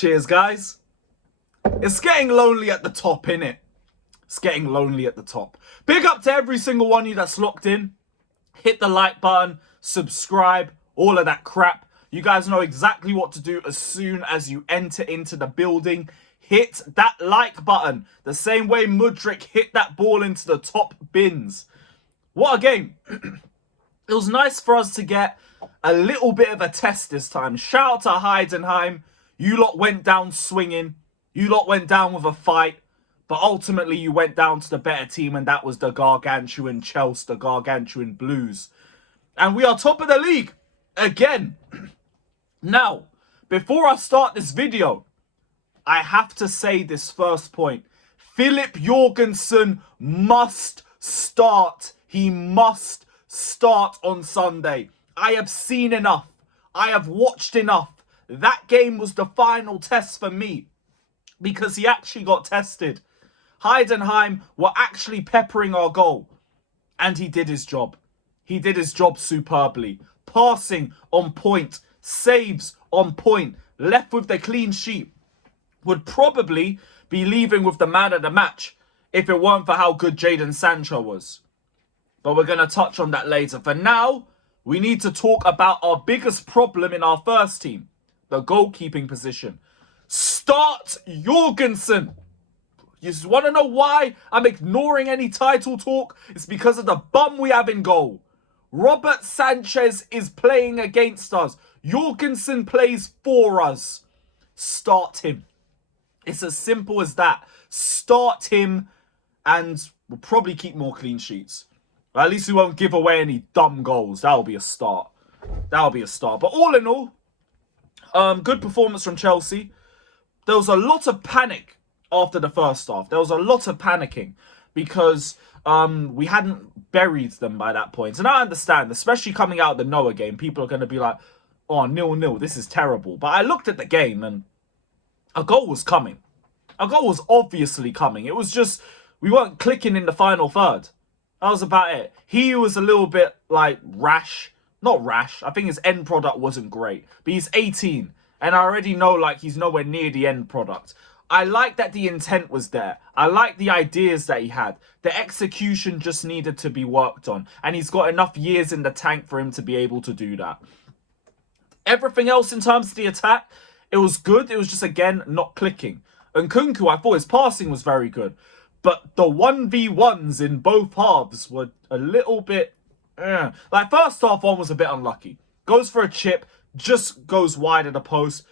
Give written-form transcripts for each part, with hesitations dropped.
Cheers, guys. It's getting lonely at the top, innit? It's getting lonely at the top. Big up to every single one of you that's locked in. Hit the like button, subscribe, all of that crap. You guys know exactly what to do as soon as you enter into the building. Hit that like button. The same way Mudryk hit that ball into the top bins. What a game. It was nice for us to get a little bit of a test this time. Shout out to Heidenheim. You lot went down swinging. You lot went down with a fight. But ultimately, you went down to the better team, and that was the gargantuan Chelsea, the gargantuan Blues. And we are top of the league again. Now, before I start this video, I have to say this first point. Filip Jorgensen must start. He must start on Sunday. I have seen enough. I have watched enough. That game was the final test for me because he actually got tested. Heidenheim were actually peppering our goal, and he did his job. He did his job superbly. Passing on point, saves on point, left with the clean sheet. Would probably be leaving with the man of the match if it weren't for how good Jadon Sancho was. But we're going to touch on that later. For now, we need to talk about our biggest problem in our first team, the goalkeeping position. Start Jorgensen. You just want to know why I'm ignoring any title talk? It's because of the bum we have in goal. Robert Sanchez is playing against us. Jorgensen plays for us. Start him. It's as simple as that. Start him and we'll probably keep more clean sheets. Or at least we won't give away any dumb goals. That'll be a start. That'll be a start. But all in all, good performance from Chelsea. There was a lot of panic after the first half. There was a lot of panicking because we hadn't buried them by that point. And I understand, especially coming out of the Noah game, people are going to be like, oh, 0-0, this is terrible. But I looked at the game and a goal was coming. A goal was obviously coming. It was just, we weren't clicking in the final third. That was about it. He was a little bit, like, rash. Not rash. I think his end product wasn't great. But he's 18. And I already know, like, he's nowhere near the end product. I like that the intent was there. I like the ideas that he had. The execution just needed to be worked on. And he's got enough years in the tank for him to be able to do that. Everything else in terms of the attack, it was good. It was just, again, not clicking. And nkunku, I thought his passing was very good. But the 1v1s in both halves were a little bit... Like, first half one was a bit unlucky. Goes for a chip, just goes wide of the post.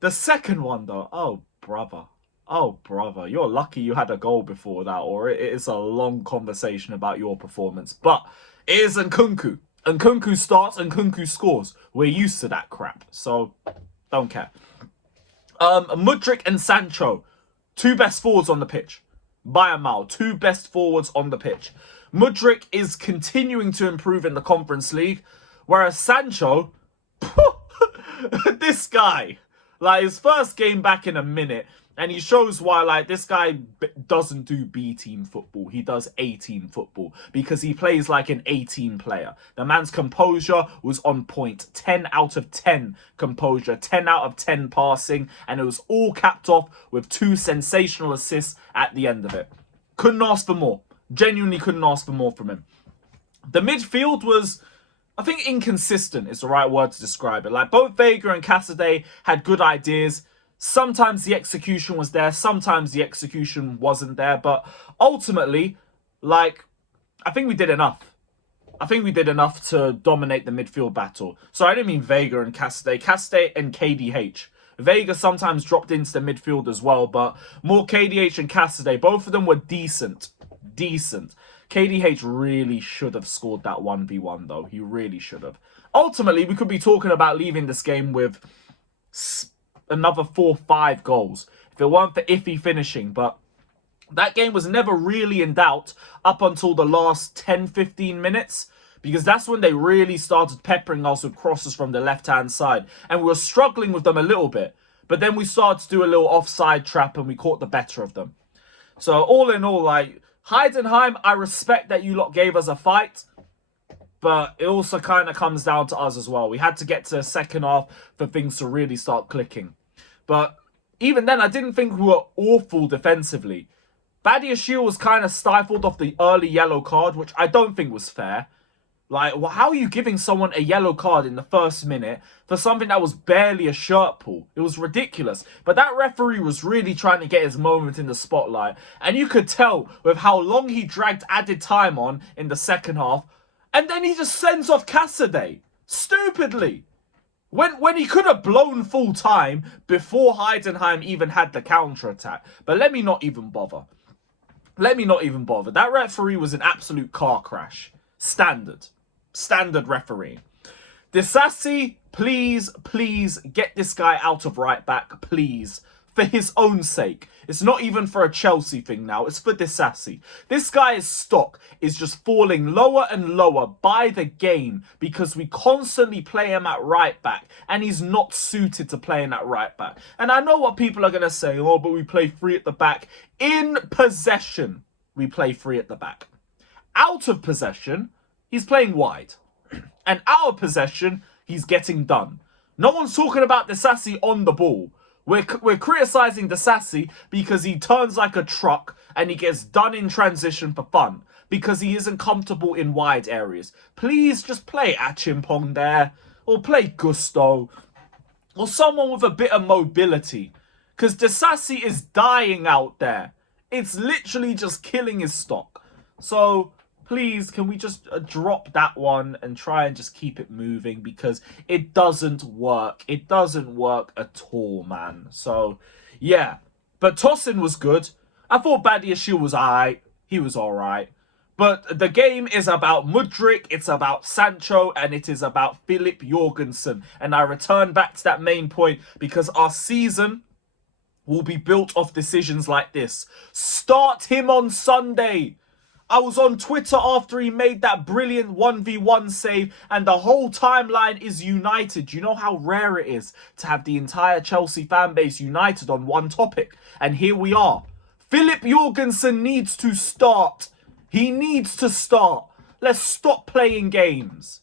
The second one, though, oh, brother. Oh, brother, you're lucky you had a goal before that, or it is a long conversation about your performance. But it is nkunku. Nkunku starts, nkunku scores. We're used to that crap, so don't care. Mudryk and Sancho, two best forwards on the pitch. By a mile, two best forwards on the pitch. Mudryk is continuing to improve in the Conference League, whereas Sancho, this guy, like his first game back in a minute, and he shows why, like, this guy doesn't do B-team football. He does A-team football because he plays like an A-team player. The man's composure was on point. 10 out of 10 composure. 10 out of 10 passing. And it was all capped off with 2 sensational assists at the end of it. Couldn't ask for more. Genuinely couldn't ask for more from him. The midfield was, I think, inconsistent is the right word to describe it. Like, both Vega and Cassidy had good ideas. Sometimes the execution was there. Sometimes the execution wasn't there. But ultimately, like, I think we did enough. I think we did enough to dominate the midfield battle. So I didn't mean Vega and Cassidy. Cassidy and KDH. Vega sometimes dropped into the midfield as well. But more KDH and Cassidy. Both of them were decent. Decent. KDH really should have scored that 1v1 though. He really should have. Ultimately, we could be talking about leaving this game with another 4-5 goals if it weren't for iffy finishing. But that game was never really in doubt up until the last 10-15 minutes, because that's when they really started peppering us with crosses from the left-hand side, and we were struggling with them a little bit. But then we started to do a little offside trap and we caught the better of them. So all in all, like, Heidenheim, I respect that you lot gave us a fight. But it also kind of comes down to us as well. We had to get to the second half for things to really start clicking. But even then, I didn't think we were awful defensively. Badiashile was kind of stifled off the early yellow card, which I don't think was fair. Like, well, how are you giving someone a yellow card in the first minute for something that was barely a shirt pull? It was ridiculous. But that referee was really trying to get his moment in the spotlight. And you could tell with how long he dragged added time on in the second half. And then he just sends off Cassidy. Stupidly. When he could have blown full time before Heidenheim even had the counter-attack. But let me not even bother. That referee was an absolute car crash. Standard referee. Disasi, please get this guy out of right back, please. For his own sake. It's not even for a Chelsea thing now. It's for Disasi. This guy's stock is just falling lower and lower by the game because we constantly play him at right back and he's not suited to playing at right back. And I know what people are going to say, oh, but we play free at the back. In possession, we play free at the back. Out of possession, he's playing wide. And out of possession, he's getting done. No one's talking about Disasi on the ball. We're criticising Disasi because he turns like a truck and he gets done in transition for fun because he isn't comfortable in wide areas. Please just play Achimpong there or play Gusto or someone with a bit of mobility because Disasi is dying out there. It's literally just killing his stock. So please, can we just drop that one and try and just keep it moving because it doesn't work. It doesn't work at all, man. So, yeah. But Tosin was good. I thought Badiashile was alright. He was alright. But the game is about Mudryk, it's about Sancho, and it is about Filip Jorgensen. And I return back to that main point because our season will be built off decisions like this. Start him on Sunday. I was on Twitter after he made that brilliant 1v1 save and the whole timeline is united. You know how rare it is to have the entire Chelsea fan base united on one topic. And here we are. Filip Jorgensen needs to start. He needs to start. Let's stop playing games.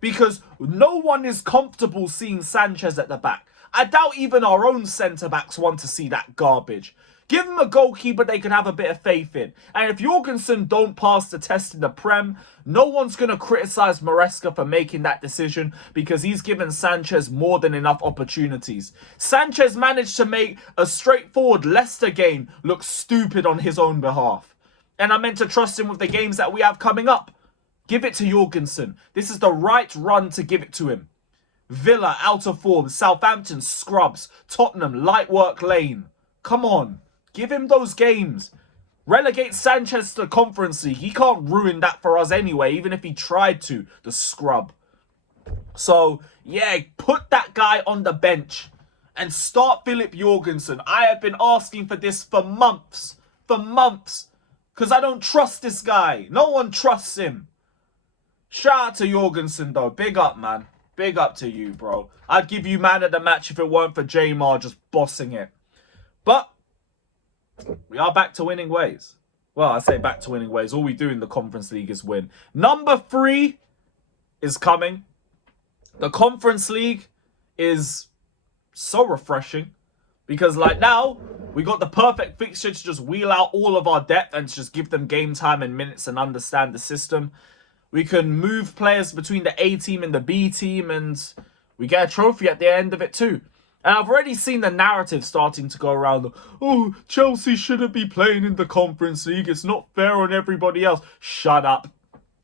Because no one is comfortable seeing Sanchez at the back. I doubt even our own centre-backs want to see that garbage. Give him a goalkeeper they can have a bit of faith in. And if Jorgensen don't pass the test in the Prem, no one's going to criticise Maresca for making that decision because he's given Sanchez more than enough opportunities. Sanchez managed to make a straightforward Leicester game look stupid on his own behalf. And I'm meant to trust him with the games that we have coming up. Give it to Jorgensen. This is the right run to give it to him. Villa, out of form. Southampton, scrubs. Tottenham, light work lane. Come on. Give him those games. Relegate Sanchez to the Conference League. He can't ruin that for us anyway, even if he tried to, the scrub. So, yeah, put that guy on the bench and start Filip Jorgensen. I have been asking for this for months. Because I don't trust this guy. No one trusts him. Shout out to Jorgensen, though. Big up, man. Big up to you, bro. I'd give you man of the match if it weren't for Jamar just bossing it. But we are back to winning ways. Well, I say back to winning ways. All we do in the Conference League is win. Number 3 is coming. The Conference League is so refreshing. Because like now, we got the perfect fixture to just wheel out all of our depth and just give them game time and minutes and understand the system. We can move players between the A team and the B team and we get a trophy at the end of it too. And I've already seen the narrative starting to go around. Oh, Chelsea shouldn't be playing in the Conference League. It's not fair on everybody else. Shut up.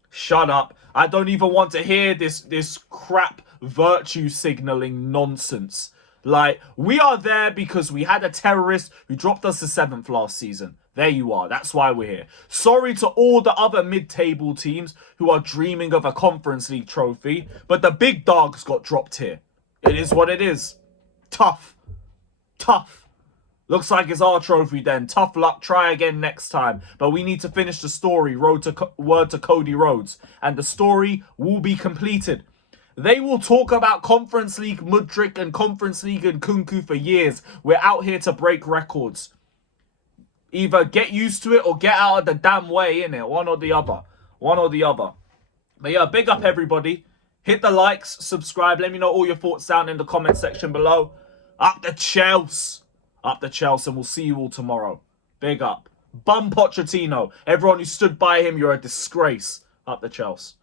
Shut up. I don't even want to hear this crap virtue signaling nonsense. Like, we are there because we had a terrorist who dropped us to 7th last season. There you are. That's why we're here. Sorry to all the other mid-table teams who are dreaming of a Conference League trophy, but the big dogs got dropped here. It is what it is. Tough. Looks like it's our trophy then. Tough luck. Try again next time. But we need to finish the story. Word to Cody Rhodes. And the story will be completed. They will talk about Conference League Mudryk and Conference League nkunku for years. We're out here to break records. Either get used to it or get out of the damn way, innit? One or the other. But yeah, big up everybody. Hit the likes, subscribe. Let me know all your thoughts down in the comment section below. Up the Chelsea. Up the Chelsea, and we'll see you all tomorrow. Big up. Bum Pochettino. Everyone who stood by him, you're a disgrace. Up the Chelsea.